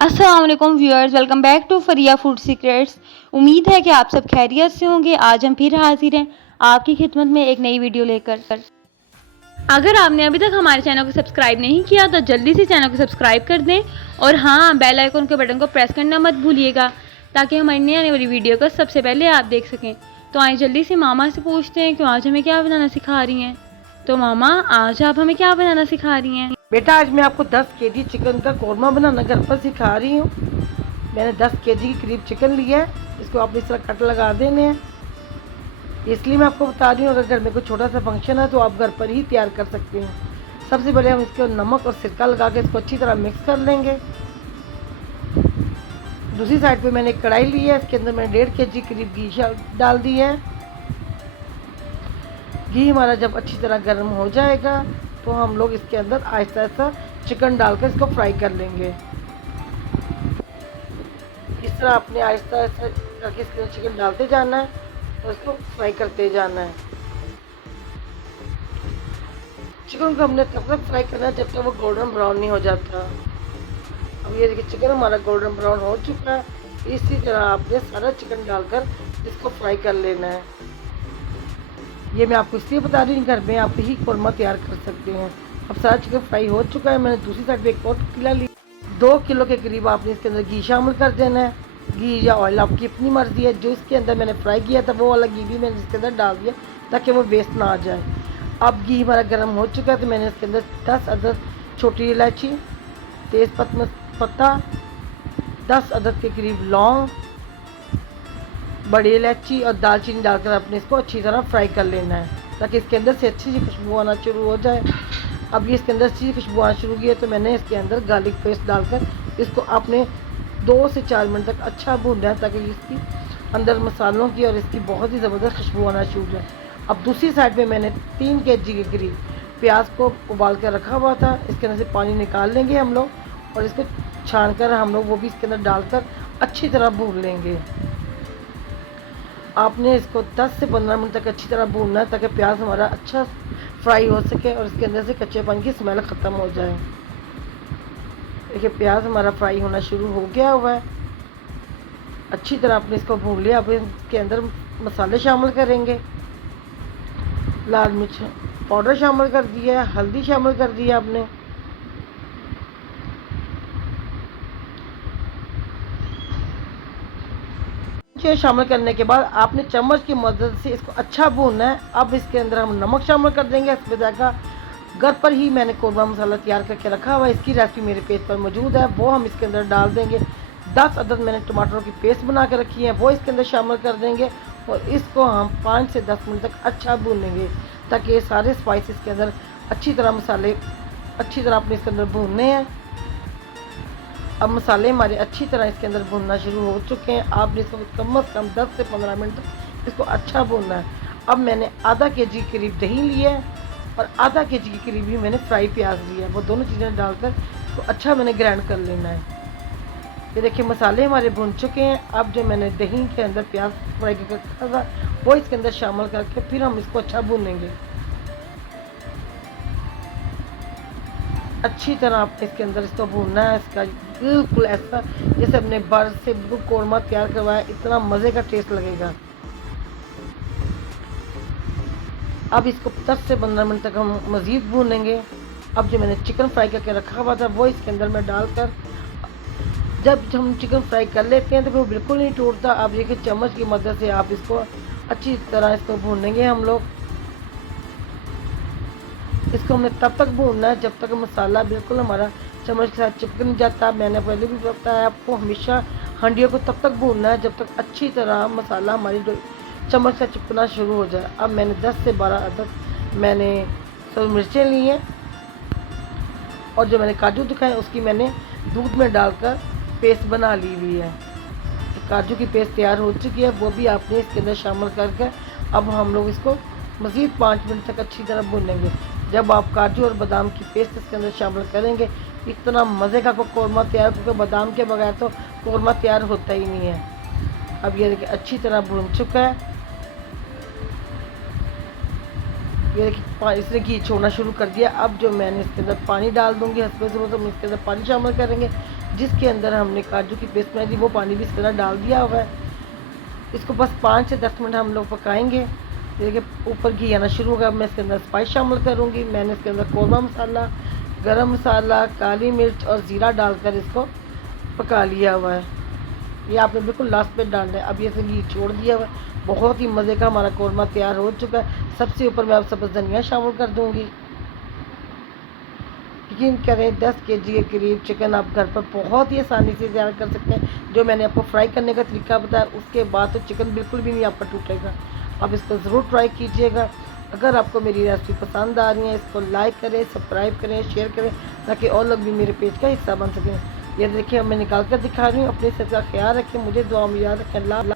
अस्सलाम वालेकुम viewers, welcome back to Fariya food secrets. उम्मीद है कि आप सब खैरियत से होंगे। आज हम फिर हाजिर हैं आपकी खिदमत में एक नई वीडियो लेकर। अगर आपने अभी तक हमारे चैनल को सब्सक्राइब नहीं किया तो जल्दी से चैनल को सब्सक्राइब कर दें और हाँ, बेल आइकन के बटन को प्रेस करना मत भूलिएगा ताकि हमारी नई आने वाली वीडियो को सबसे पहले आप देख सकें। तो आइए जल्दी से मामा से पूछते हैं कि आज हमें क्या बनाना सिखा रही हैं। तो मामा, आज आप हमें क्या बनाना सिखा रही हैं? बेटा, आज मैं आपको 10 केजी चिकन का कौरमा बनाना घर पर सिखा रही हूँ। मैंने 10 केजी के करीब चिकन लिया है। इसको आप इस तरह कट लगा देने हैं। इसलिए मैं आपको बता रही हूँ, अगर घर में कोई छोटा सा फंक्शन है तो आप घर पर ही तैयार कर सकते हैं। सबसे पहले हम इसके नमक और सिरका लगा के इसको अच्छी तरह मिक्स कर लेंगे। दूसरी साइड पे मैंने एक कढ़ाई ली है, इसके अंदर मैंने 1.5 केजी करीब घी डाल दी है। घी हमारा जब अच्छी तरह गर्म हो जाएगा तो हम लोग इसके अंदर आहिस्ता आहिस्ता चिकन डालकर इसको फ्राई कर लेंगे। इस तरह आपने आहिस्ता आहिस्ता करके इसके अंदर चिकन डालते जाना है और इसको फ्राई करते जाना है। चिकन को हमने तब तक फ्राई करना है जब तक वो गोल्डन ब्राउन नहीं हो जाता। अब ये देखिए, चिकन हमारा गोल्डन ब्राउन हो चुका है। इसी तरह आपने सारा चिकन डालकर इसको फ्राई कर लेना है। ये मैं आपको इसलिए बता रही हूँ, घर में आप ही कौरमा तैयार कर सकते हैं। अब सारा चिकन फ्राई हो चुका है। मैंने दूसरी साइड पे एक और पतीला ली। 2 किलो के करीब आपने इसके अंदर घी शामिल कर देना है। घी या ऑयल आपकी अपनी मर्जी है। जो इसके अंदर मैंने फ्राई किया था वो वाला घी भी मैंने इसके अंदर डाल दिया ताकि वो वेस्ट ना आ जाए। अब घी हमारा गर्म हो चुका है तो मैंने इसके अंदर 10 अदद छोटी इलायची, तेज़ पत्ता, 10 अदद के करीब लौंग, बड़ी इलायची और दालचीनी डालकर अपने इसको अच्छी तरह फ्राई कर लेना है ताकि इसके अंदर से अच्छी सी खुशबू आना शुरू हो जाए। अब ये इसके अंदर अच्छी सी खुशबू आना शुरू की है तो मैंने इसके अंदर गार्लिक पेस्ट डालकर इसको आपने 2 से 4 मिनट तक अच्छा भूनना है ताकि इसकी अंदर मसालों की और इसकी बहुत ही ज़बरदस्त खुशबू आना शुरू हो जाए। अब दूसरी साइड पे मैंने 3 केजी के करीब प्याज को उबाल कर रखा हुआ था। इसके अंदर से पानी निकाल लेंगे हम लोग और इसको छान कर हम लोग वो भी इसके अंदर डालकर अच्छी तरह भून लेंगे। आपने इसको 10 से 15 मिनट तक अच्छी तरह भूनना है ताकि प्याज हमारा अच्छा फ्राई हो सके और इसके अंदर से कच्चेपन की स्मेल ख़त्म हो जाए। देखिए, प्याज हमारा फ्राई होना शुरू हो गया हुआ है। अच्छी तरह आपने इसको भून लिया। अब इसके अंदर मसाले शामिल करेंगे। लाल मिर्च पाउडर शामिल कर दिया है, हल्दी शामिल कर दिया आपने, शामिल करने के बाद आपने चम्मच की मदद से इसको अच्छा भूनना है। अब इसके अंदर हम नमक शामिल कर देंगे। इस वजह का घर पर ही मैंने कौरमा मसाला तैयार करके रखा हुआ है। इसकी रेसिपी मेरे पेज पर मौजूद है, वो हम इसके अंदर डाल देंगे। 10 अदद मैंने टमाटरों की पेस्ट बना के रखी है, वो इसके अंदर शामिल कर देंगे और इसको हम 5 से 10 मिनट तक अच्छा भूनेंगे ताकि ये सारे स्पाइसेस के अंदर अच्छी तरह मसाले अच्छी तरह अपने इसके अंदर भूनने हैं। अब मसाले हमारे अच्छी तरह इसके अंदर भूनना शुरू हो चुके हैं। आपने इसको कम से कम 10 से 15 मिनट तक इसको अच्छा भूनना है। अब मैंने आधा केजी करीब दही लिया है और आधा केजी के करीब ही मैंने फ्राई प्याज लिया है। वो दोनों चीज़ें डालकर इसको अच्छा मैंने ग्राइंड कर लेना है। ये देखिए, मसाले हमारे भून चुके हैं। अब जो मैंने दही के अंदर प्याज फ्राई करके रखा था वो इसके अंदर शामिल करके फिर हम इसको अच्छा भूनेंगे। अच्छी तरह आपने इसके अंदर इसको भूनना है। इसका बिल्कुल ऐसा जैसे अपने बाहर से बिल्कुल कौरमा तैयार करवाया, इतना मज़े का टेस्ट लगेगा। अब इसको 10 से 15 मिनट तक हम मज़ीद भूनेंगे। अब जो मैंने चिकन फ्राई करके रखा हुआ था वो इसके अंदर मैं डालकर, जब हम चिकन फ्राई कर लेते हैं तो वो बिल्कुल नहीं टूटता। अब देखिए, चम्मच की मदद से आप इसको अच्छी तरह इसको भूनेंगे। हम लोग इसको हमने तब तक भूनना है जब तक मसाला बिल्कुल हमारा चम्मच के साथ चिपक नहीं जाता। मैंने पहले भी बताया आपको, हमेशा हंडियों को तब तक भूनना है जब तक अच्छी तरह मसाला हमारी चम्मच से चिपकना शुरू हो जाए। अब मैंने 10 से 12 अदद मैंने सब मिर्चें ली हैं और जो मैंने काजू दिखाए उसकी मैंने दूध में डालकर पेस्ट बना ली हुई है। काजू की पेस्ट तैयार हो चुकी है, वो भी आपने इसके अंदर शामिल करके अब हम लोग इसको मज़ीद 5 मिनट तक अच्छी तरह भूनेंगे। जब आप काजू और बादाम की पेस्ट इसके अंदर शामिल करेंगे, इतना मज़े का कौरमा तैयार, क्योंकि बादाम के बगैर तो कौरमा तैयार होता ही नहीं है। अब ये देखिए, अच्छी तरह भून चुका है। ये देखिए, इसने घी छोड़ना शुरू कर दिया। अब जो मैंने इसके अंदर पानी डाल दूँगी, हंसपे से हम इसके अंदर पानी शामिल करेंगे। जिसके अंदर हमने काजू की पेस्ट बनाई थी वो पानी भी इसके अंदर डाल दिया हुआ है। इसको बस 5 से 10 मिनट हम लोग पकाएंगे। देखिए ऊपर घी आना शुरू होगा। मैं इसके अंदर स्पाइस शामिल करूँगी। मैंने इसके अंदर कौरमा मसाला, गरम मसाला, काली मिर्च और ज़ीरा डालकर इसको पका लिया हुआ है। ये आपने बिल्कुल लास्ट में डालना है। अब ये से घी छोड़ दिया हुआ है। बहुत ही मज़े का हमारा कौरमा तैयार हो चुका है। सबसे ऊपर मैं अब सब्ज़ धनिया शामिल कर दूँगी। यकीन करें 10 केजी के करीब चिकन आप घर पर बहुत ही आसानी से तैयार कर सकते हैं। जो मैंने आपको फ्राई करने का तरीका बताया उसके बाद तो चिकन बिल्कुल भी नहीं आपका टूटेगा। आप इसको ज़रूर ट्राई कीजिएगा। अगर आपको मेरी रेसिपी पसंद आ रही है इसको लाइक करें, सब्सक्राइब करें, शेयर करें ताकि और लोग भी मेरे पेज का हिस्सा बन सकें। ये देखिए मैं निकाल कर दिखा रही हूँ। अपनी सेहत का ख्याल रखें, मुझे दुआ में याद रखें। अल्लाह